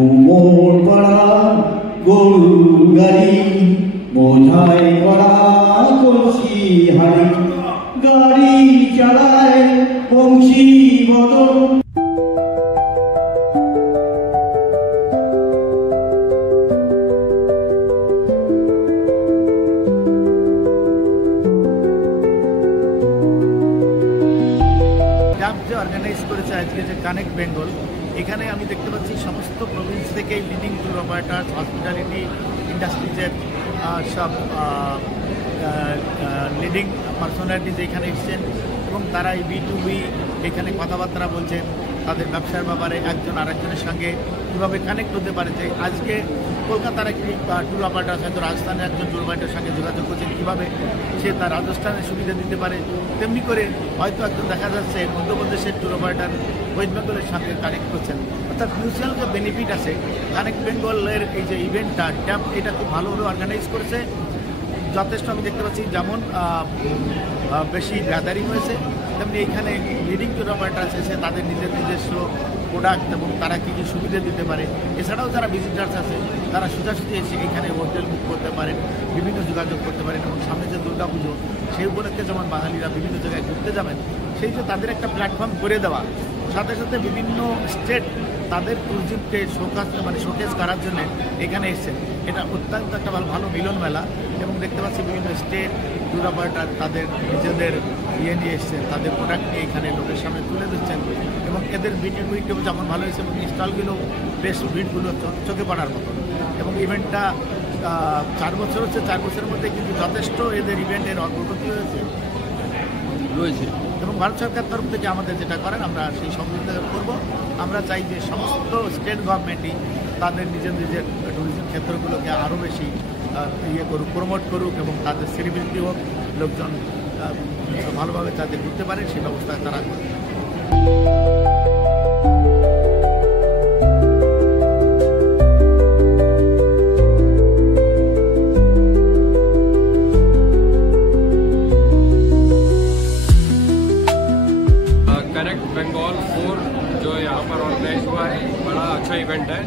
কুমোর পাড়া গরু গাড়ি বোঝাই করা কলসি হাড়ি গাড়ি চালায় বংশী বদল। যে অর্গানাইজ করেছে আজকে যে কানেক্ট বেঙ্গল, এখানে আমি দেখতে পাচ্ছি সমস্ত প্রভিন্স থেকে লিডিং ট্যুর অপারেটার, হসপিটালিটি ইন্ডাস্ট্রিজের সব লিডিং পার্সোনালিটিজ এখানে এসছেন এবং তারা এই B2B এখানে কথাবার্তা বলছেন তাদের ব্যবসার ব্যাপারে, একজন আরেকজনের সঙ্গে কীভাবে কানেক্ট হতে পারে। যে আজকে কলকাতার একটি ট্যুর অপারেটার হয়তো রাজস্থানের একজন ট্যুর অপারেটারের সঙ্গে যোগাযোগ করছেন, কীভাবে সে তার রাজস্থানের সুবিধা দিতে পারে। তেমনি করে হয়তো একজন দেখা যাচ্ছে মধ্যপ্রদেশের ট্যুর অপারেটার ওয়েস্ট বেঙ্গলের সঙ্গে কানেক্ট করছেন। অর্থাৎ মিউচুয়াল যে বেনিফিট আছে, কানেক্ট বেঙ্গলের এই যে ইভেন্টটা ট্যাপ এটা খুব ভালোভাবে অর্গানাইজ করেছে। যথেষ্ট আমি দেখতে পাচ্ছি যেমন বেশি গ্যাদারিং হয়েছে, তেমনি এইখানে লিডিং ট্যুর অপারেটার এসে তাদের নিজস্ব প্রোডাক্ট এবং তারা কী কী সুবিধা দিতে পারে। এছাড়াও যারা ভিজিটার্স আছে তারা সোজাসুজি এসে এখানে হোটেল বুক করতে পারেন, বিভিন্ন যোগাযোগ করতে পারেন এবং সামনে যে দুর্গাপুজো সেই উপলক্ষে যেমন বাঙালিরা বিভিন্ন জায়গায় ঘুরতে যাবেন, সেই যে তাদের একটা প্ল্যাটফর্ম করে দেওয়া, সাথে সাথে বিভিন্ন স্টেট তাদের ট্যুরিজমকে শোকেস করার জন্য এখানে এসছেন। এটা অত্যন্ত একটা ভালো মিলন মেলা এবং দেখতে পাচ্ছি বিভিন্ন স্টেট ট্যুর অপারেটার তাদের নিজেদের নিয়ে এসছেন, তাদের প্রোডাক্ট নিয়ে এখানে লোকের সামনে তুলে দিচ্ছেন এবং এদের ভিডিও যেমন ভালো হয়েছে এবং স্টলগুলো বেশ ভিড়গুলো চোখে পড়ার মতো। এবং ইভেন্টটা 4 বছর হচ্ছে, 4 বছরের মধ্যে কিন্তু যথেষ্ট এদের ইভেন্টের অগ্রগতি রয়েছে এবং ভারত সরকার তরফ থেকে আমাদের যেটা করেন আমরা সেই সহযোগিতা করবো। আমরা চাই যে সমস্ত স্টেট গভর্নমেন্টই তাদের নিজের ট্যুরিজম ক্ষেত্রগুলোকে আরও বেশি করুক, প্রমোট করুক এবং তাদের সেলিব্রিটি হোক, লোকজন ভালোভাবে তাদের ঘুরতে পারে সেই ব্যবস্থা তারা করবে। कनेक्ट बंगाल 4 जो यहाँ पर ऑर्गेनाइज हुआ है, बड़ा अच्छा इवेंट है।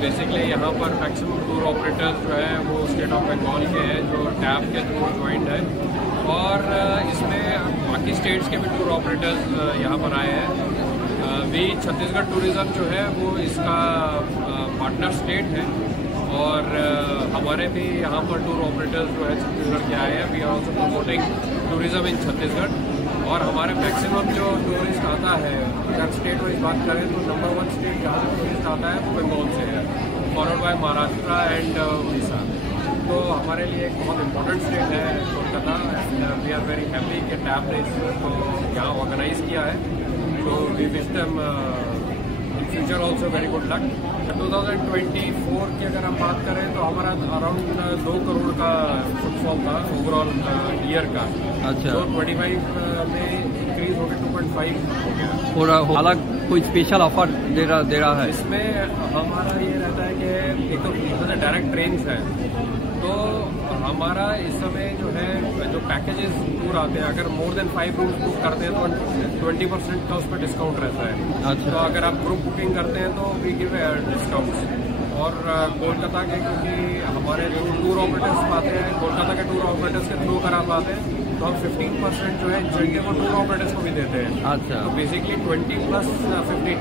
बेसिकली यहाँ पर मैक्सिमम टूर ऑपरेटर्स जो है वो स्टेट ऑफ बंगाल के हैं जो टैप के थ्रू ज्वाइंट है और इसमें बाकी स्टेट्स के भी टूर ऑपरेटर्स यहाँ पर आए हैं। भी छत्तीसगढ़ टूरिज़्म जो है वो इसका पार्टनर स्टेट है और हमारे भी यहाँ पर टूर ऑपरेटर्स जो है छत्तीसगढ़ के आए हैं। We are also promoting tourism in Chhattisgarh और हमारे मैक्सिमम जो टूरिस्ट आता है, अगर स्टेट वाइज बात करें तो नंबर 1 स्टेट जहाँ टूरिस्ट आता है वो बंगाल से है, followed by Maharashtra and Orissa. तो हमारे लिए एक बहुत इम्पोर्टेंट स्टेट है Kolkata and we are very happy कि टैप ने इसको यहाँ ऑर्गेनाइज किया है। तो we wish them in future also very good luck. 2024 की अगर हम बात करें तो हमारा अराउंड 2 करोड़ का फुटफॉल था ओवरऑल ईयर का। अच्छा, तो 25 में इंक्रीज हो गया 2.5 हो गया। और अलग कोई स्पेशल ऑफर दे रहा है इसमें? हमारा ये रहता है कि एक तो डायरेक्ट ट्रेन है, तो हमारा इस समय जो है जो पैकेजेस टूर आते हैं, अगर मोर देन 5 रूम्स बुक करते हैं तो 20% का उस पर डिस्काउंट रहता है। अच्छा। तो अगर आप ग्रुप बुकिंग करते हैं तो वी गिव डिस्काउंट्स। और कोलकाता के क्योंकि हमारे जो टूर ऑपरेटर्स आते हैं, कोलकाता के टूर ऑपरेटर्स के थ्रू अगर आप आते हैं तो हम 15% जो है जगह वो टूर ऑपरेटर्स को भी देते हैं। अच्छा। तो बेसिकली 20 प्लस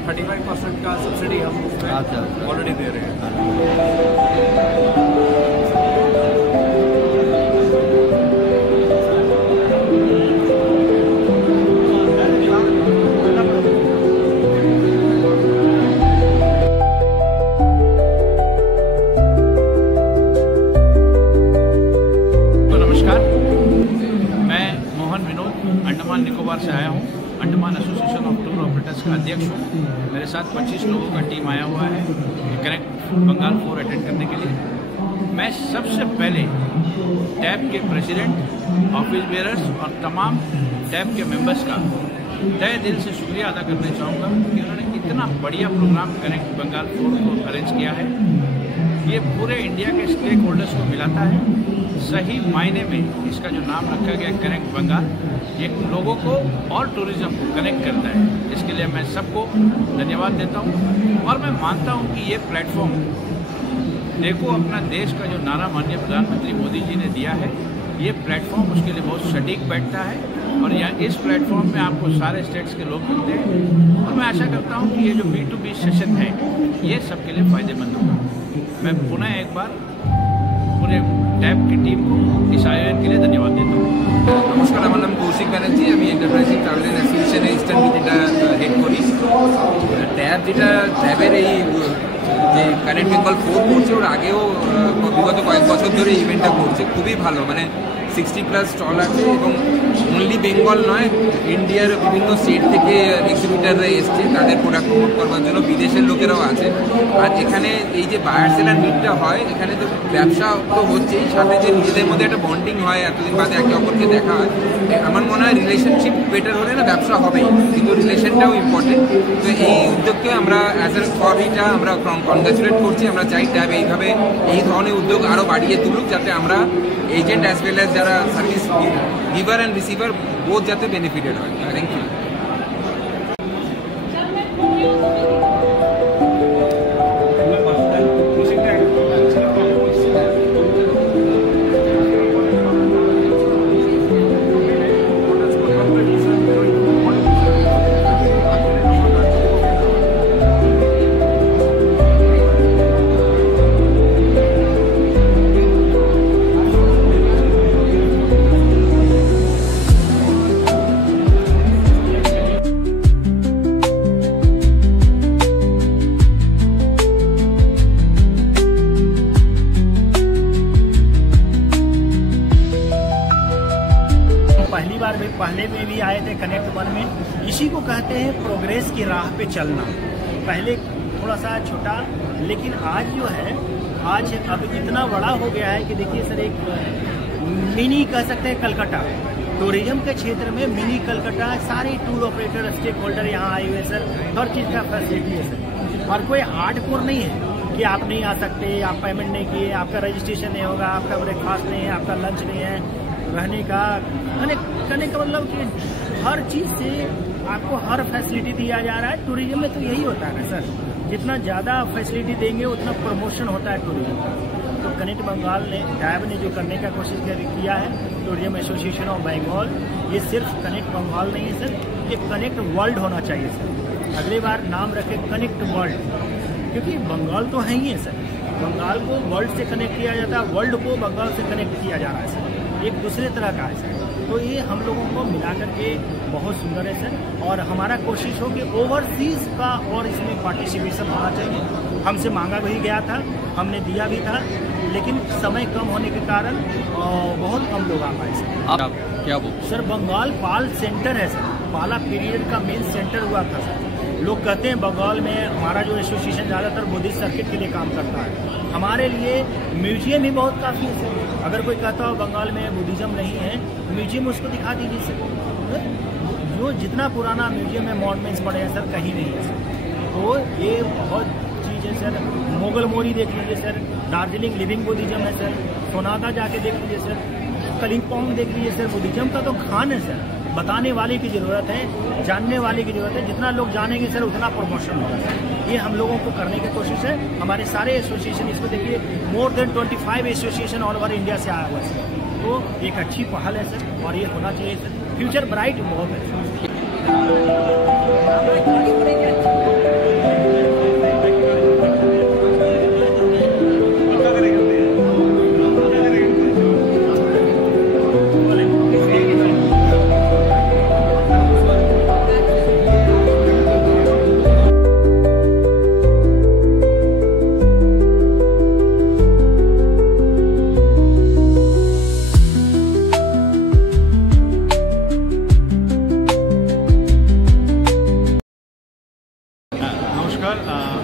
35% का सब्सिडी हम उसमें ऑलरेडी दे रहे हैं। अंडमान निकोबार से आया हूँ। Andaman association of tour operators का अध्यक्ष हूँ। मेरे साथ 25 लोगों का टीम आया हुआ है कनेक्ट बंगाल 4 अटेंड करने के लिए। मैं सबसे पहले टैप के प्रेसिडेंट, ऑफिस बेयरर्स और तमाम टैप के मेंबर्स का तहे दिल से शुक्रिया अदा करना चाहूँगा कि उन्होंने इतना बढ़िया प्रोग्राम कनेक्ट बंगाल 4 को अरेंज किया है। ये पूरे इंडिया के स्टेक होल्डर्स को मिलाता है, सही मायने में इसका जो नाम रखा गया कनेक्ट बंगाल, ये लोगों को और टूरिज्म को कनेक्ट करता है। इसके लिए मैं सबको धन्यवाद देता हूँ और मैं मानता हूँ कि ये प्लेटफॉर्म देखो अपना देश का जो नारा माननीय प्रधानमंत्री मोदी जी ने दिया है, ये प्लेटफॉर्म उसके लिए बहुत सटीक बैठता है और यहाँ इस प्लेटफॉर्म में आपको सारे स्टेट्स के लोग मिलते हैं और मैं आशा करता हूँ कि ये जो B2B सेशन है ये सबके लिए फ़ायदेमंद होगा। मैं पुनः एक बार पूरे टैब की टीम को इस आयोजन के लिए धन्यवाद देता हूँ। नमस्कार, আমার নাম কৌশিক ব্যানার্জি, আমি এন্টারপ্রাইজিং ট্রাভেল এন্ড অ্যাসোসিয়েশনে ইস্টার্ন যেটা হেড করি। ট্যাব যেটা ট্যাবের এই যে কানেক্ট বেঙ্গল 4 করছে, ওর আগেও বিগত কয়েক বছর ধরে ইভেন্টটা করছে, খুবই ভালো। মানে 60+ স্টল আছে এবং অনলি বেঙ্গল নয়, ইন্ডিয়ার বিভিন্ন স্টেট থেকে এক্সিবিটাররা এসছে তাদের প্রোডাক্ট প্রমোট করবার জন্য, বিদেশের লোকেরাও আছে। আর এখানে এই যে বায়ার সেলার মিটটা হয়, এখানে তো ব্যবসা তো হচ্ছেই, সাথে যে নিজেদের মধ্যে একটা বন্ডিং হয়, এতদিন বাদে একে অপরকে দেখা হয়, আমার মনে হয় রিলেশনশিপ বেটার হলে না ব্যবসা হবেই, কিন্তু রিলেশনটাও ইম্পর্টেন্ট। তো এই উদ্যোগকে আমরা অ্যাজ এ ফরইটা আমরা কনগ্রাচুলেট করছি। আমরা চাই ট্যাব এইভাবে এই ধরনের উদ্যোগ আরও বাড়িয়ে তুলুক, যাতে আমরা এজেন্ট অ্যাজ ওয়েল অ্যাজ যারা service giver and receiver both যাতে বেনিফিটেড হয়। Thank you. पहले में भी आए थे कनेक्ट वन में। इसी को कहते हैं प्रोग्रेस की राह पे चलना। पहले थोड़ा सा छोटा, लेकिन आज जो है, आज अब इतना बड़ा हो गया है कि देखिए सर, एक मिनी कह सकते हैं कलकत्ता टूरिज्म के क्षेत्र में, मिनी कलकत्ता। सारे टूर ऑपरेटर स्टेक होल्डर यहाँ आए हुए सर, हर चीज़ का फैसिलिटी है सर। और कोई हार्डकोर नहीं है कि आप नहीं आ सकते, आप पेमेंट नहीं किए, आपका रजिस्ट्रेशन नहीं होगा, आपका ब्रेकफास्ट नहीं है, आपका लंच नहीं है, रहने का करने का मतलब कि हर चीज़ से आपको हर फैसिलिटी दिया जा रहा है। टूरिज्म में तो यही होता है ना सर, जितना ज़्यादा फैसिलिटी देंगे उतना प्रमोशन होता है टूरिज्म का। तो कनेक्ट बंगाल ने, टैब ने जो करने का कोशिश किया है, टूरिज्म एसोसिएशन ऑफ बंगाल, ये सिर्फ कनेक्ट बंगाल नहीं है सर, ये कनेक्ट वर्ल्ड होना चाहिए सर। अगली बार नाम रखें कनेक्ट वर्ल्ड, क्योंकि बंगाल तो है ही है सर। बंगाल को वर्ल्ड से कनेक्ट किया जाता है, वर्ल्ड को बंगाल से कनेक्ट किया जा रहा है सर, एक दूसरे तरह का है सर। तो ये हम लोगों को मिला करके बहुत सुंदर है सर। और हमारा कोशिश हो कि ओवरसीज़ का और इसमें पार्टिसिपेशन होना चाहिए। हमसे मांगा भी गया था, हमने दिया भी था, लेकिन समय कम होने के कारण बहुत कम लोग आ पाए सर। आप क्या बोल सर, बंगाल पाल सेंटर है सर, पाला पीरियड का मेन सेंटर हुआ था सर। लोग कहते हैं बंगाल में हमारा जो एसोसिएशन ज़्यादातर बुद्धिस्ट सर्किट के लिए काम करता है। हमारे लिए म्यूजियम ही बहुत काफ़ी है सर। अगर कोई कहता हो बंगाल में बुद्धिज़्म नहीं है, म्यूजियम उसको दिखा दीजिए सर। जो जितना पुराना म्यूजियम में मॉन्यूमेंट्स पड़े हैं सर, कहीं नहीं है सर। तो ये बहुत चीज़ है सर। मोगल मोरी देख लीजिए सर, दार्जिलिंग लिविंग बुद्धिज़्म है सर, सोनादा जाके देख लीजिए सर, कलिम्पोंग देख लीजिए सर। बुद्धिज़्म का तो खान है सर। बताने वाले की ज़रूरत है, जानने वाले की ज़रूरत है। जितना लोग जानेंगे सर, उतना प्रमोशन होगा सर। ये हम लोगों को करने की कोशिश है। हमारे सारे एसोसिएशन, इसको देखिए, more than 25 association all over India से आया हुआ है सर। तो एक अच्छी पहल है सर, और ये होना चाहिए सर। फ्यूचर ब्राइट बहुत है सर।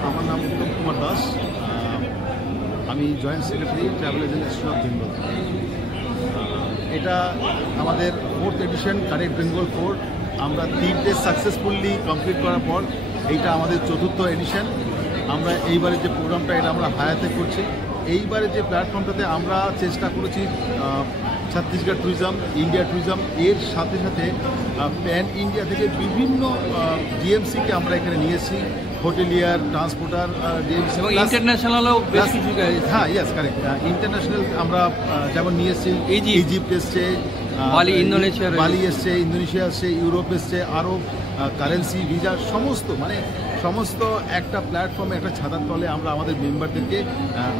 আমার নাম উত্তম কুমার দাস, আমি joint secretary travel agent association of Bengal. এটা আমাদের 4th এডিশন কানেক্ট বেঙ্গল 4। আমরা 3 ডে সাকসেসফুলি কমপ্লিট করার পর এইটা আমাদের 4th এডিশন। আমরা এইবারের যে প্রোগ্রামটা, এটা আমরা হায়াতে করছি। এইবারে যে প্ল্যাটফর্মটাতে আমরা চেষ্টা করেছি ছত্তিশগড় ট্যুরিজম, ইন্ডিয়া ট্যুরিজম এর সাথে সাথে প্যান ইন্ডিয়া থেকে বিভিন্ন ডিএমসিকে আমরা এখানে নিয়ে এসেছি, হোটেলিয়ার, ট্রান্সপোর্টার, ডিএমসি এবং ইন্টারন্যাশনালও বেশ কিছু হ্যাঁ ইয়েস কারেক্ট ইন্টারন্যাশনাল আমরা যেমন নিয়ে এসেছি, ইজিপ্ট এসছে, বালি ইন্দোনেশিয়া, বালি এসছে, ইন্দোনেশিয়া এসছে, ইউরোপ এসছে, আরব, কারেন্সি, ভিসা সমস্ত সমস্ত একটা প্ল্যাটফর্মে একটা ছাতার তলে আমরা আমাদের মেম্বারদেরকে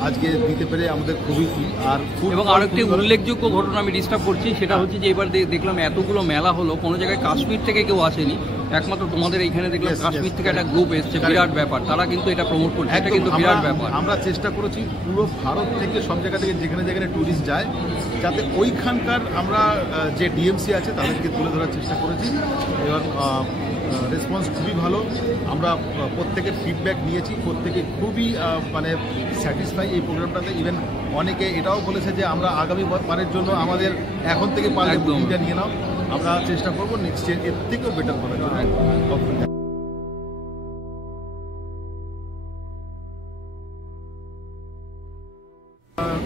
আজকে দিতে পেরে আমাদের খুবই আর এবং আরেকটি উল্লেখযোগ্য ঘটনা আমি ডিস্টার্ব করছি, সেটা হচ্ছে যে এবার দেখলাম এতগুলো মেলা হলো, কোনো জায়গায় কাশ্মীর থেকে কেউ আসেনি, একমাত্র তোমাদের এইখানে দেখলাম কাশ্মীর থেকে একটা গ্রুপ এসছে, বিরাট ব্যাপার, তারা কিন্তু এটা প্রমোট করছে, এটা কিন্তু বিরাট ব্যাপার। আমরা চেষ্টা করেছি পুরো ভারত থেকে সব জায়গা থেকে যেখানে যেখানে ট্যুরিস্ট যায় যাতে ওইখানকার আমরা যে ডিএমসি আছে তাদেরকে তুলে ধরার চেষ্টা করেছি। এবার রেসপন্স খুবই ভালো, আমরা প্রত্যেকের ফিডব্যাক নিয়েছি, প্রত্যেকে খুবই মানে স্যাটিসফাই এই প্রোগ্রামটাতে। ইভেন অনেকে এটাও বলেছে যে আমরা আগামী বারের জন্য আমাদের এখন থেকে পারলে বুকিংটা নিয়ে নাও, আমরা চেষ্টা করবো নেক্সট ইয়ার এর থেকেও বেটার করার জন্য।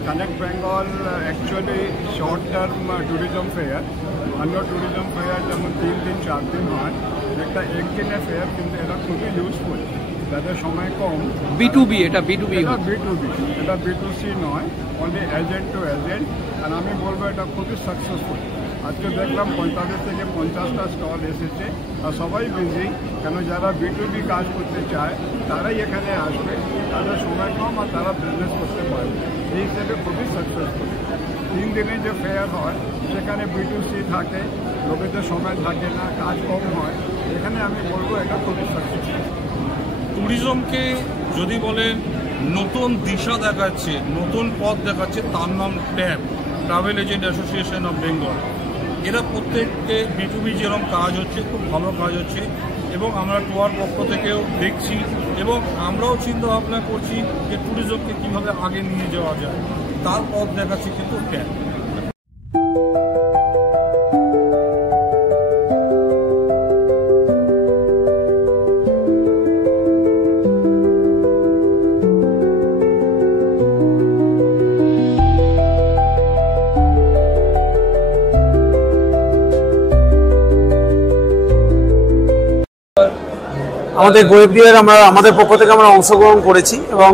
Connect Bengal actually short-term tourism fair, অন্য tourism fair যেমন 3 দিন 4 দিন হয়, একটা একদিনের ফেয়ার, কিন্তু এটা খুবই ইউজফুল, যাদের সময় কম। B2B, এটা B2B, এটা B2C নয়, অনলি এজেন্ট টু এজেন্ট, আর আমি বলবো এটা খুবই সাকসেসফুল। আজকে দেখলাম 45 থেকে 50টা স্টল এসেছে, আর সবাই বিজি, কেন যারা B2B কাজ করতে চায় তারাই এখানে আসবে, তাদের সময় কম আর তারা বিজনেস করতে পারবে, এই হিসেবে খুবই সাকসেসফুল। 3 দিনে যে ফেয়ার হয় সেখানে B2C থাকে, লোকেদের সময় থাকে না, কাজ কম হয়, এখানে আমি বলবো এটা খুবই সাকসেসফুল। ট্যুরিজমকে যদি বলেন নতুন দিশা দেখাচ্ছে, নতুন পথ দেখাচ্ছে, তার নাম tab, travel agent association of Bengal. এরা প্রত্যেককে B2B যেরকম কাজ হচ্ছে, খুব ভালো কাজ হচ্ছে, এবং আমরা টুয়ার পক্ষ থেকেও দেখছি, এবং আমরাও চিন্তা ভাবনা করছি যে ট্যুরিজমকে কীভাবে আগে নিয়ে যাওয়া যায়, তার পথ দেখাচ্ছে কিন্তু ট্যাব। আমাদের গোয়েবদিয়ার আমাদের পক্ষ থেকে আমরা অংশগ্রহণ করেছি এবং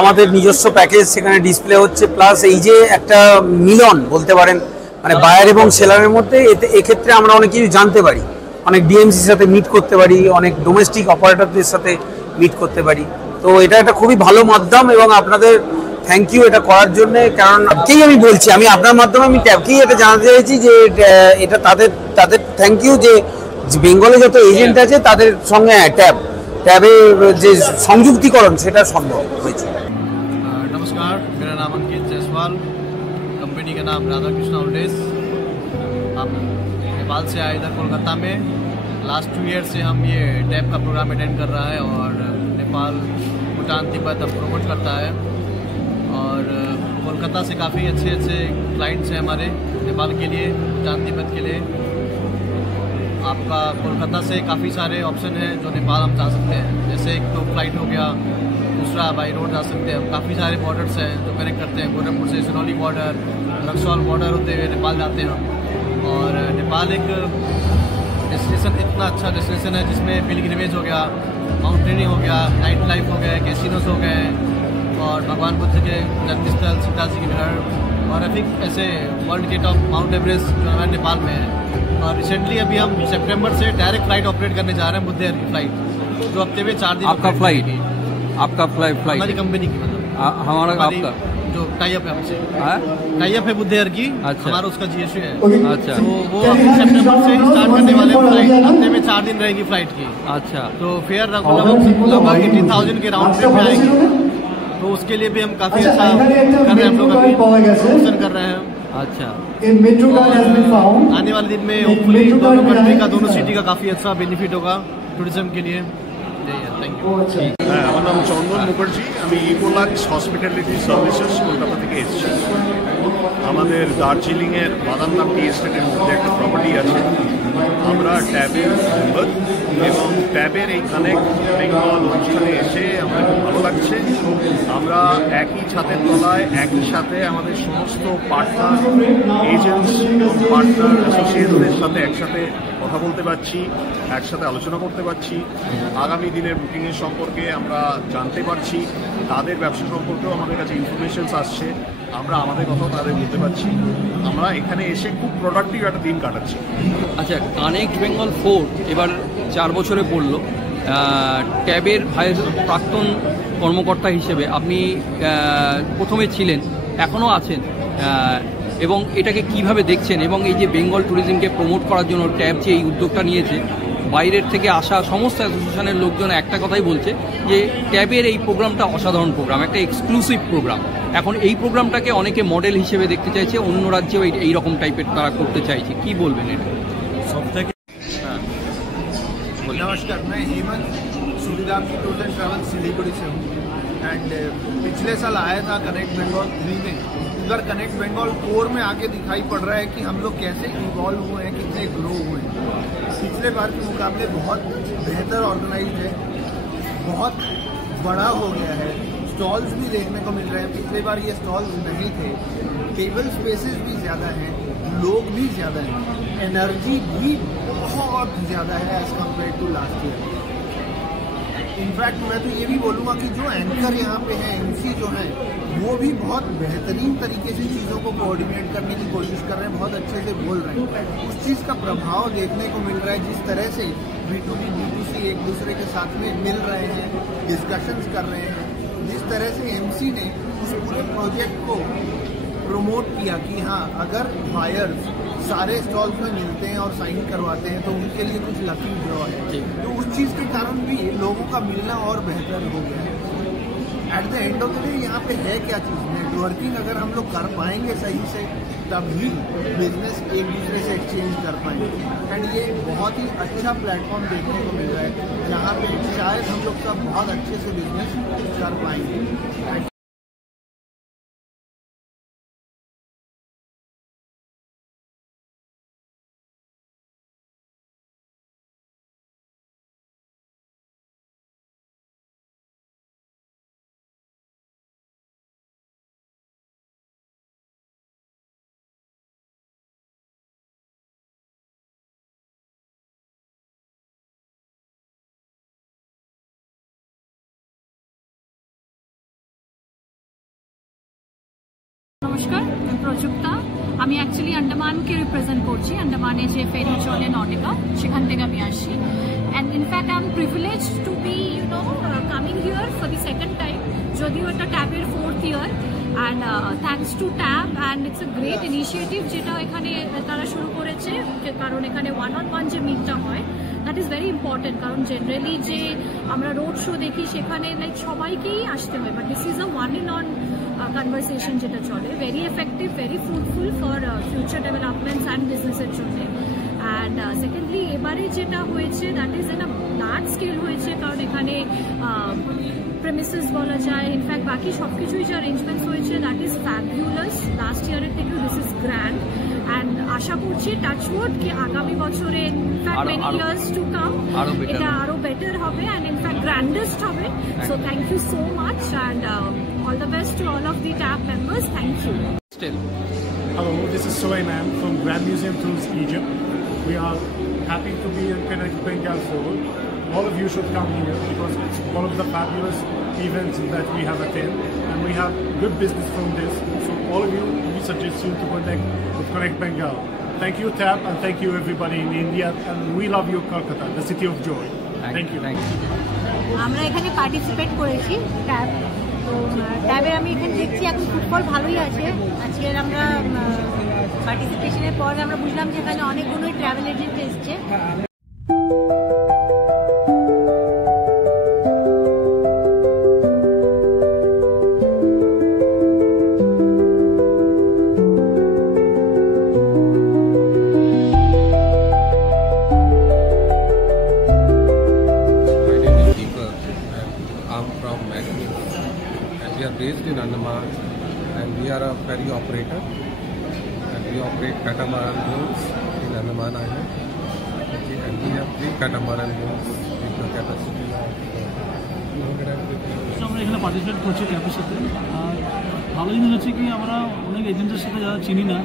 আমাদের নিজস্ব প্যাকেজ সেখানে ডিসপ্লে হচ্ছে, প্লাস এই যে একটা মিলন বলতে পারেন মানে বায়ার এবং সেলারের মধ্যে, এক্ষেত্রে আমরা অনেক কিছু জানতে পারি, অনেক ডিএমসির সাথে মিট করতে পারি, অনেক ডোমেস্টিক অপারেটরদের সাথে মিট করতে পারি। তো এটা একটা খুবই ভালো মাধ্যম এবং আপনাদের থ্যাংক ইউ এটা করার জন্যে। কারণ ট্যাবকেই আমি বলছি, আমি আপনার মাধ্যমে আমি ট্যাবকেই এটা জানাতে চাইছি যে এটা তাদের থ্যাংক ইউ যে বেঙ্গলে যত এজেন্ট আছে তাদের সঙ্গে ট্যাবে যে সংযুক্তিকরণ সেটা সম্ভব হয়েছে। नमस्कार, मेरा नाम अंकित जायसवाल, कंपनी का नाम राधा कृष्णा होल्डेस। हम नेपाल से आए इधर कोलकाता में। लास्ट 2 ईयर से हम ये टैब का प्रोग्राम अटेंड कर रहा है और नेपाल, भूटान, तिब्बत अब प्रमोट करता है। और कोलकाता से काफ़ी अच्छे क्लाइंट्स हैं हमारे नेपाल के लिए, भूटान, तिब्बत के लिए। आपका कोलकाता से काफ़ी सारे ऑप्शन हैं जो नेपाल हम जा सकते हैं, जैसे एक तो फ्लाइट हो गया, दूसरा बाई रोड जा सकते हैं। काफ़ी सारे बॉर्डर्स हैं जो कनेक्ट करते हैं, गोरखपुर से सिनौली बॉर्डर, रक्सौल बॉर्डर होते हुए नेपाल जाते हैं हम। और नेपाल एक डेस्टिनेशन, इतना अच्छा डेस्टिनेशन है जिसमें पिलग्रिमेज हो गया, माउंटेनिंग हो गया, नाइट लाइफ हो गया, कैसीनोस हो गए, और भगवान बुद्ध के जन्मस्थल सीता जी की घर, और अभी ऐसे वर्ल्ड के टॉप माउंट एवरेस्ट जो हमारे नेपाल में है। और रिसेंटली अभी हम सितंबर से डायरेक्ट फ्लाइट ऑपरेट करने जा रहे हैं, बुद्ध एयर की फ्लाइट, जो हफ्ते में 4 दिन। आपका फ्लाइट हमारी कंपनी की, मतलब हमारा आपका जो टाई अप है हमसे, टाई अप है बुद्ध एयर की। अच्छा। हमारा उसका GSU है। अच्छा। तो वो अभी सितंबर से स्टार्ट करने वाले हैं फ्लाइट, हफ्ते में 4 दिन रहेगी फ्लाइट की। अच्छा। तो फेयर लगभग 18,000 के राउंड ट्रिप में आएगी। तो उसके लिए भी हम काफ़ी अच्छा कर रहे हैं, हम लोग अभी प्रमोशन कर रहे हैं। अच्छा। आने वाले दिन में होपफुली दोनों कंट्री का, दोनों सिटी का काफ़ी अच्छा बेनिफिट होगा टूरिज्म के लिए। Thank you. হ্যাঁ, আমার নাম চন্দন মুখার্জি, আমি ইকোলাক্স হসপিটালিটি সার্ভিসেস কলকাতা থেকে এসেছি। আমাদের দার্জিলিংয়ের বাদামনাম টি এস্টেটের মধ্যে একটা প্রপার্টি আছে, আমরা ট্যাবের মেম্বার এবং ট্যাবের এই কানেক্ট বেঙ্গল অনুষ্ঠানে এসে আমাদের খুব ভালো লাগছে। আমরা একই ছাদের তলায় একই সাথে আমাদের সমস্ত পার্টনার এজেন্টস পার্টনার অ্যাসোসিয়েটসদের সাথে একসাথে কথা বলতে পারছি, একসাথে আলোচনা করতে পারছি, আগামী দিনের বুকিংয়ের সম্পর্কে আমরা জানতে পারছি, তাদের ব্যবসা সম্পর্কেও আমাদের কাছে ইনফরমেশনস আসছে, আমরা আমাদের কথাও তাদের বলতে পারছি। আমরা এখানে এসে খুব প্রোডাক্টিভ একটা দিন কাটাচ্ছি। আচ্ছা, কানেক্ট বেঙ্গল 4 এবার 4 বছরে পড়লো। ট্যাবের প্রাক্তন কর্মকর্তা হিসেবে আপনি প্রথমে ছিলেন, এখনও আছেন, এবং এটাকে কিভাবে দেখছেন এবং এই যে বেঙ্গল ট্যুরিজমকে প্রমোট করার জন্য ট্যাব যে এই উদ্যোগটা নিয়েছে, বাইরের থেকে আসা সমস্ত অ্যাসোসিয়েশনের লোকজন একটা কথাই বলছে যে ট্যাবের এই প্রোগ্রামটা অসাধারণ প্রোগ্রাম, একটা এক্সক্লুসিভ প্রোগ্রাম। এখন এই প্রোগ্রামটাকে অনেকে মডেল হিসেবে দেখতে চাইছে, অন্য রাজ্যেও এইরকম টাইপের তারা করতে চাইছে, কি বলবেন এটা? सबसे नमस्कार, मैं हेमंत सूरीराम की टूर्स एंड ट्रैवल सिलीगुड़ी से हूँ एंड पिछले साल आया था कनेक्ट बंगाल 3 में। उधर कनेक्ट बंगाल 4 में आके दिखाई पड़ रहा है कि हम लोग कैसे इवॉल्व हुए हैं, कितने ग्रो हुए हैं। पिछले बार के मुकाबले बहुत बेहतर ऑर्गेनाइज है, बहुत बड़ा हो गया है, स्टॉल्स भी देखने को मिल रहे हैं। पिछले बार ये स्टॉल्स नहीं थे, टेबल स्पेसेस भी ज़्यादा हैं, लोग भी ज़्यादा हैं, एनर्जी भी बहुत ज़्यादा है as compare to last year. In fact मैं तो ये भी बोलूँगा कि जो एंकर यहाँ पे हैं, एमसी जो हैं, वो भी बहुत बेहतरीन तरीके से चीज़ों को कोऑर्डिनेट करने की कोशिश कर रहे हैं, बहुत अच्छे से बोल रहे हैं। उस चीज़ का प्रभाव देखने को मिल रहा है, जिस तरह से B2B B2C एक दूसरे के साथ में मिल रहे हैं, डिस्कशंस कर रहे हैं, जिस तरह से एमसी ने उस पूरे प्रोजेक्ट को प्रमोट किया कि हाँ, अगर बायर्स सारे स्टॉल्स में मिलते हैं और साइन करवाते हैं तो उनके लिए कुछ लकी ड्रॉ है। तो उस चीज़ के कारण भी लोगों का मिलना और बेहतर हो गया है। At the end of the day यहाँ पे है क्या चीज़, नेटवर्किंग अगर हम लोग कर पाएंगे सही से, तभी बिजनेस एक दूसरे से एक्सचेंज कर पाएंगे। एंड ये बहुत ही अच्छा प्लेटफॉर्म देखने को मिल रहा है, जहाँ पे शायद हम लोग सब बहुत अच्छे से बिजनेस कर पाएंगे। নমস্কার, প্রযুক্তা। আমি অ্যাকচুয়ালি আন্দামানকে রিপ্রেজেন্ট করছি। আন্দামানে যে ফেরি চলে নটিকা, সেখান থেকে আমি আসছি। And in fact I am privilege two be coming here for the second time, যদিও এটা ট্যাবের 4th year. And thanks to tab, and it's a great initiative যেটা এখানে তারা শুরু করেছে, কারণ এখানে 1-on-1 যে মিটটা হয়, দ্যাট ইজ ভেরি ইম্পর্টেন্ট। কারণ জেনারেলি যে আমরা রোড শো দেখি সেখানে লাইক সবাইকেই আসতে হয়, but this is a one on one conversation যেটা চলে, very effective, very fruitful for future developments and বিজনেসের জন্য। অ্যান্ড সেকেন্ডলি এবারে যেটা হয়েছে that is in a large scale হয়েছে, কারণ এখানে প্রেমিসেস বলা যায়, ইনফ্যাক্ট বাকি সব কিছুই যে অ্যারেঞ্জমেন্টস হয়েছে দ্যাট ইজ ফ্যাবুলাস। লাস্ট ইয়ারের থেকেও দিস ইজ গ্র্যান্ড, অ্যান্ড আশা করছি টাচউড কি আগামী বছরে in fact many years to come এটা আরো বেটার হবে অ্যান্ড ইনফ্যাক্ট গ্র্যান্ডেস্ট হবে। So thank you so much and all the best to all of the TAB members. Thank you. Hello, this is Sulaiman from Grand Museum Tours Egypt. We are happy to be in Connect Bengal 4. All of you should come here because it's one of the fabulous events that we have attended, and we have good business from this. So all of you, we suggest you to connect with Connect Bengal. Thank you, TAB, and thank you everybody in India, and we love you, Kolkata, the city of joy. Thank you. আমরা এখানে participate করেছি tab, তো ট্যাবে আমি এখানে দেখছি এখন football ভালোই আছে। আজকের আমরা পার্টিসিপেশনের পর আমরা বুঝলাম যে এখানে অনেকগুলোই ট্রাভেল এজেন্ট এসছে। We are based in Andaman and we are a ferry operator and we operate catamaran boats in Andaman Island. Okay, and we have 3 catamaran boats with the capacity of 250. আমরা এখানে participate করছি ক্যাবের সাথে। আর ভালো জিনিস হচ্ছে কি আমরা অনেক এজেন্টের সাথে যারা চিনি না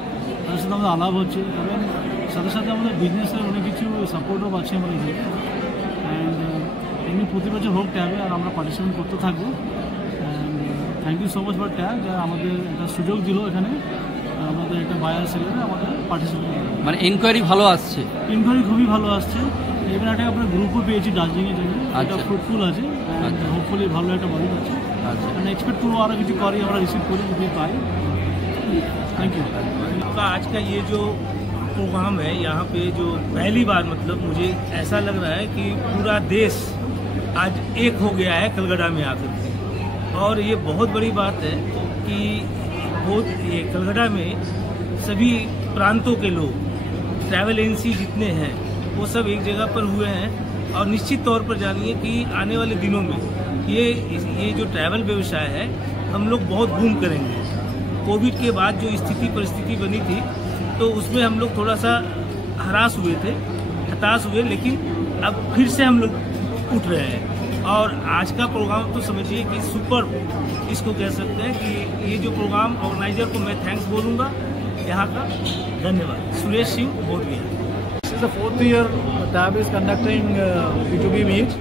তাদের সাথে আমাদের আলাপ হচ্ছে এবং সাথে সাথে আমাদের বিজনেসের অনেক কিছু সাপোর্টও পাচ্ছি আমরা এখানে। অ্যান্ড এমনি প্রতি বছর হোক ট্যাবে আর আমরা পার্টিসিপেট করতে থাকবো। And thank you so much for TAB যারা আমাদের একটা সুযোগ দিল এখানে আমাদের একটা বায়ার সেলারে আমাদের পার্টিসিপেট করা। মানে এনকোয়ারি ভালো আসছে? এনকোয়ারি খুবই ভালো আসছে। এবার একটা আমরা গ্রুপও পেয়েছি দার্জিলিংয়ের জন্য, এটা ফ্রুটফুল আছে অ্যান্ড হোপফুলি ভালো একটা বাজেট আছে। অ্যান্ড এক্সপেক্ট করবো আরও কিছু করি আমরা রিসিভ করি যদি পাই। Thank you. आज का ये जो प्रोग्राम है यहाँ पे जो पहली बार मतलब मुझे ऐसा लग रहा है कि पूरा देश आज एक हो गया है कलगड़ा में आकर के, और ये बहुत बड़ी बात है कि ये कलगड़ा में सभी प्रांतों के लोग ट्रैवल एजेंसी जितने हैं वो सब एक जगह पर हुए हैं। और निश्चित तौर पर जानिए कि आने वाले दिनों में ये जो ट्रैवल व्यवसाय है हम लोग बहुत बूम करेंगे। कोविड के बाद जो स्थिति परिस्थिति बनी थी तो उसमें हम लोग थोड़ा सा हताश हुए, लेकिन अब फिर से हम लोग उठ रहे हैं। और आज का प्रोग्राम तो समझिए कि सुपर इसको कह सकते हैं कि ये जो प्रोग्राम ऑर्गेनाइजर को मैं थैंक्स बोलूँगा यहाँ का। धन्यवाद। Suresh Singh Bodhgaya. This is the 4th year TAB is conducting B2B meet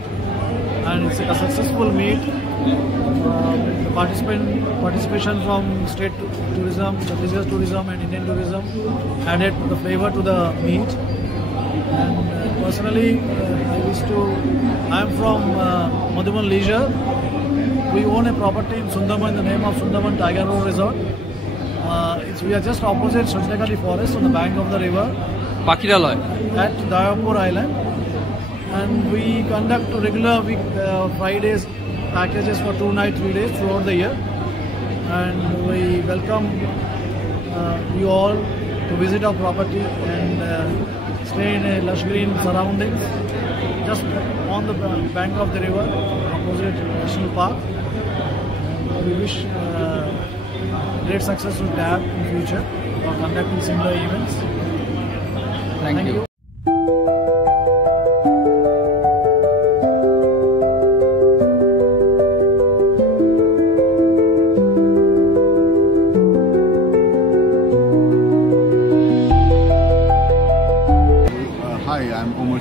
and it's a successful meet. Participation from state tourism, Chhattisgarh tourism and Indian tourism added the flavor to the meet. And personally, I am from Madhuban Leisure. We own a property in Sundarban in the name of Sundarban Tiger Road Resort. We are just opposite Shojnakali Forest on the bank of the river. Pakiraloy. At Dayapur Island. And we conduct regular Fridays packages for 2 nights, 3 days throughout the year. And we welcome you all to visit our property and stay in a lush green surroundings just on the bank of the river opposite National Park. And we wish great success to TAB in future for conducting similar events. Thank you.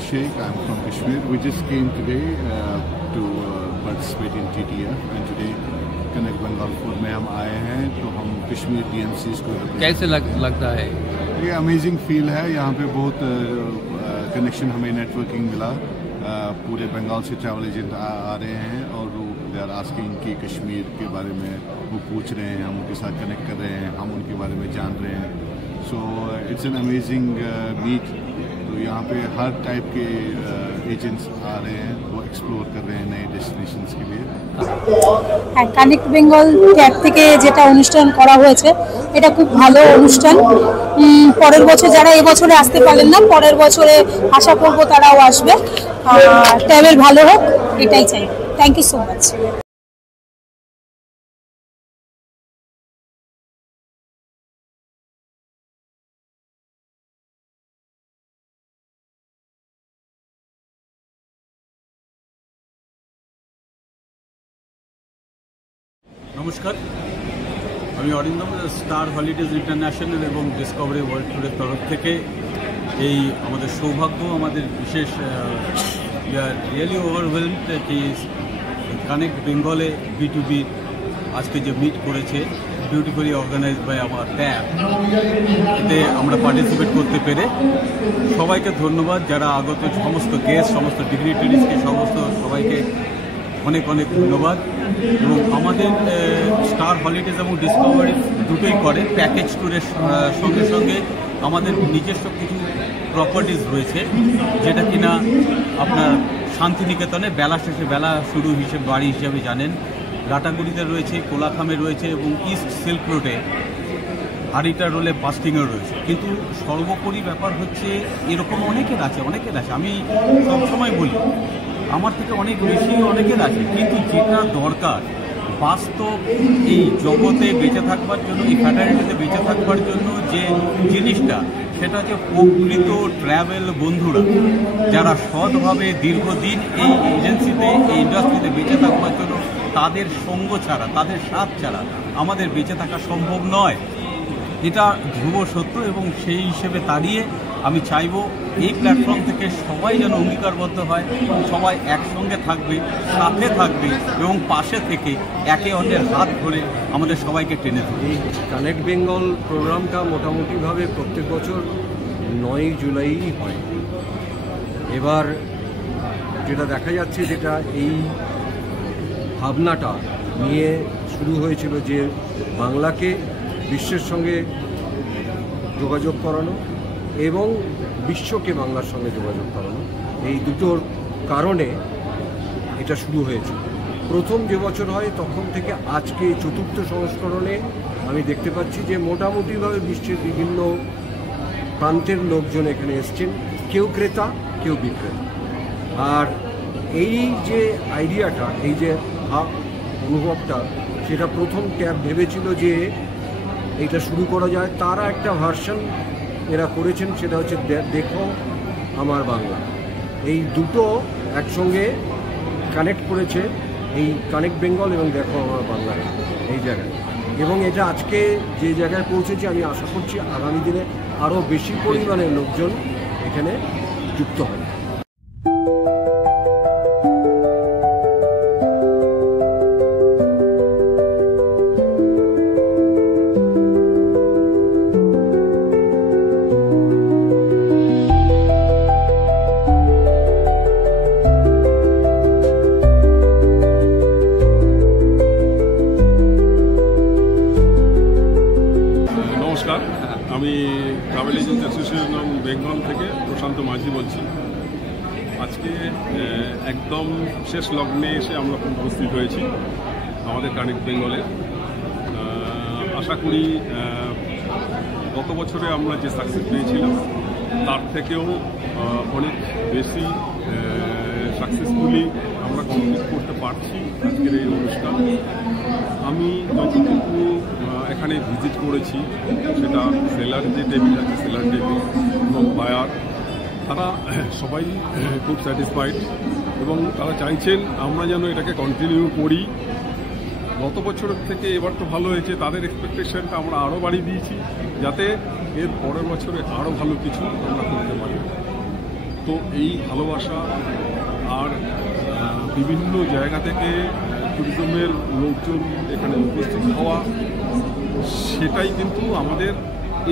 Sheikh, I'm from Kashmir. We just came today to participate in TTF and today Connect Bengal 4 में हम आए हैं तो हम Kashmir DMCs को कैसे लगता है? ये अमेजिंग फील है। यहाँ पे बहुत कनेक्शन हमें नेटवर्किंग मिला। पूरे बंगाल से ट्रैवल एजेंट आ रहे हैं और वो दे आर आस्किंग कि कश्मीर के बारे में वो पूछ रहे हैं, हम उनके साथ कनेक्ट कर रहे हैं, हम उनके बारे में जान रहे हैं। So it's an amazing meet. तो यहाँ पे हर टाइप के एजेंट्स आ रहे हैं, वो एक्सप्लोर कर रहे हैं नए डेस्टिनेशंस के लिए। কানেক্ট বেঙ্গল ট্যাব থেকে যেটা অনুষ্ঠান করা হয়েছে এটা খুব ভালো অনুষ্ঠান। পরের বছর যারা এবছরে আসতে পারলেন না পরের বছরে আশা করব তারাও আসবে। ট্যাবের ভালো হোক এটাই চাই। Thank you so much. নমস্কার, আমি অরিন্দম স্টার হলিডেজ ইন্টারন্যাশনাল এবং ডিসকভারি ওয়ার্ল্ড ট্যুরের তরফ থেকে এই আমাদের সৌভাগ্য, আমাদের বিশেষ উই আর রিয়েলি ওভারওয়েলমড কি কানেক্ট বেঙ্গলে B2B আজকে যে মিট করেছে বিউটিফুলি অর্গানাইজড বাই আমার ট্যাব, এতে আমরা পার্টিসিপেট করতে পেরে সবাইকে ধন্যবাদ। যারা আগত সমস্ত গেস্ট, সমস্ত ডিগনিটারিজকে, সবাইকে অনেক অনেক ধন্যবাদ। এবং আমাদের স্টার হলিডেজ এবং ডিসকভারি দুটোই করে প্যাকেজ ট্যুরের সঙ্গে সঙ্গে আমাদের নিজস্ব কিছু প্রপার্টিজ রয়েছে, যেটা কিনা আপনার শান্তিনিকেতনে বেলা শেষে বেলা শুরু হিসেবে বাড়ি হিসেবে জানেন, লাটাগুড়িতে রয়েছে, কোলাখামে রয়েছে এবং ইস্ট সিল্ক রোডে হারিটা রোলে বাস্টিংও রয়েছে। কিন্তু সর্বোপরি ব্যাপার হচ্ছে এরকম অনেকের আছে। আমি সবসময় বলি আমার থেকে অনেক বেশি অনেকের আছে, কিন্তু যেটা দরকার বাস্তব এই জগতে বেঁচে থাকবার জন্য, এই ফ্যাটার্নিটিতে বেঁচে থাকবার জন্য যে জিনিসটা, সেটা হচ্ছে প্রকৃত ট্র্যাভেল বন্ধুরা যারা সৎভাবে দীর্ঘদিন এই এজেন্সিতে, এই ইন্ডাস্ট্রিতে বেঁচে থাকবার জন্য, তাদের সঙ্গ ছাড়া, তাদের সাথ ছাড়া আমাদের বেঁচে থাকা সম্ভব নয়। এটা ধ্রুব সত্য এবং সেই হিসেবে দাঁড়িয়ে আমি চাইব এই প্ল্যাটফর্ম থেকে সবাই যেন অঙ্গীকারবদ্ধ হয়, সবাই একসঙ্গে থাকবে, সাথে থাকবে এবং পাশে থেকে একে অন্যের হাত ধরে আমাদের সবাইকে টেনে ধরবে। এই কানেক্ট বেঙ্গল প্রোগ্রামটা মোটামুটিভাবে প্রত্যেক বছর 9 জুলাই হয়। এবার যেটা দেখা যাচ্ছে, যেটা এই ভাবনাটা নিয়ে শুরু হয়েছিল যে বাংলাকে বিশ্বের সঙ্গে যোগাযোগ করানো এবং বিশ্বকে বাংলার সঙ্গে যোগাযোগ করানো, এই দুটোর কারণে এটা শুরু হয়েছে। প্রথম যে বছর হয় তখন থেকে আজকে 4র্থ সংস্করণে আমি দেখতে পাচ্ছি যে মোটামুটিভাবে বিশ্বের বিভিন্ন প্রান্তের লোকজন এখানে এসছেন, কেউ ক্রেতা কেউ বিক্রেতা। আর এই যে আইডিয়াটা, এই যে অনুভবটা, সেটা প্রথম ট্যাব ভেবেছিল যে এটা শুরু করা যায়, তারা একটা ভার্সন এরা করেছেন, সেটা হচ্ছে দেখো আমার বাংলা। এই দুটো একসঙ্গে কানেক্ট করেছে, এই কানেক্ট বেঙ্গল এবং দেখো আমার বাংলা এই জায়গায়। এবং এটা আজকে যে জায়গায় পৌঁছেছে, আমি আশা করছি আগামী দিনে আরও বেশি পরিমাণে লোকজন এখানে যুক্ত হবে। আমি travel agent association of Bengal থেকে প্রশান্ত মাঝি বলছি। আজকে একদম শেষ লগ্নে এসে আমরা উপস্থিত হয়েছি আমাদের কানেক্ট বেঙ্গলে। আশা করি গত বছরে আমরা যে সাকসেস পেয়েছিলাম তার থেকেও অনেক বেশি সাকসেসফুলি আমরা কমপ্লিট করতে পারছি আজকের এই অনুষ্ঠান। আমি যতটুকু এখানে ভিজিট করেছি, সেটা সেলার যে টেবিল আছে, সেলার টেবিল এবং বায়ার, তারা সবাই খুব স্যাটিসফাইড এবং তারা চাইছেন আমরা যেন এটাকে কন্টিনিউ করি। গত বছরের থেকে এবার তো ভালো হয়েছে, তাদের এক্সপেকটেশনটা আমরা আরও বাড়িয়ে দিয়েছি যাতে এর পরের বছরে আরও ভালো কিছু আমরা করতে পারি। তো এই ভালোবাসা আর বিভিন্ন জায়গা থেকে ট্যুরিজমের লোকজন এখানে উপস্থিত হওয়া, সেটাই কিন্তু আমাদের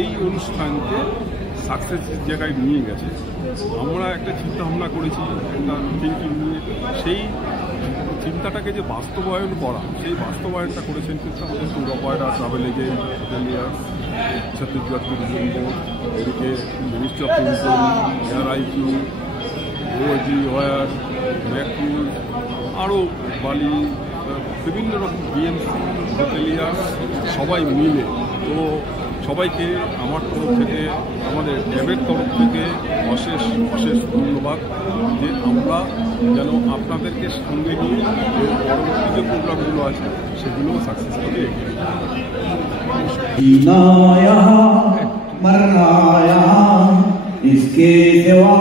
এই অনুষ্ঠানকে সাকসেসের জায়গায় নিয়ে গেছে। আমরা একটা চিন্তা ভাবনা করেছি, একটা থিঙ্কিং নিয়ে, সেই চিন্তাটাকে যে বাস্তবায়ন করা, সেই বাস্তবায়নটা করেছেন কিন্তু আমাদের tour operator, travel agent, hoteliers, Chhattisgarh tourism board, এদিকে ministry of tourism, ARIQ, OAG, ওয়ার, ম্যাকুল, আরও বালি, বিভিন্ন রকম বিএমসি, হোটেলিয়ার্স সবাই মিলে। তো সবাইকে আমার তরফ থেকে, আমাদের ট্যাবের তরফ থেকে অশেষ অশেষ ধন্যবাদ যে আমরা যেন আপনাদেরকে সঙ্গে নিয়ে পরবর্তী যে প্রোগ্রামগুলো আছে সেগুলোও সাকসেসফুলি এগিয়ে मरना यहाँ इसके सिवा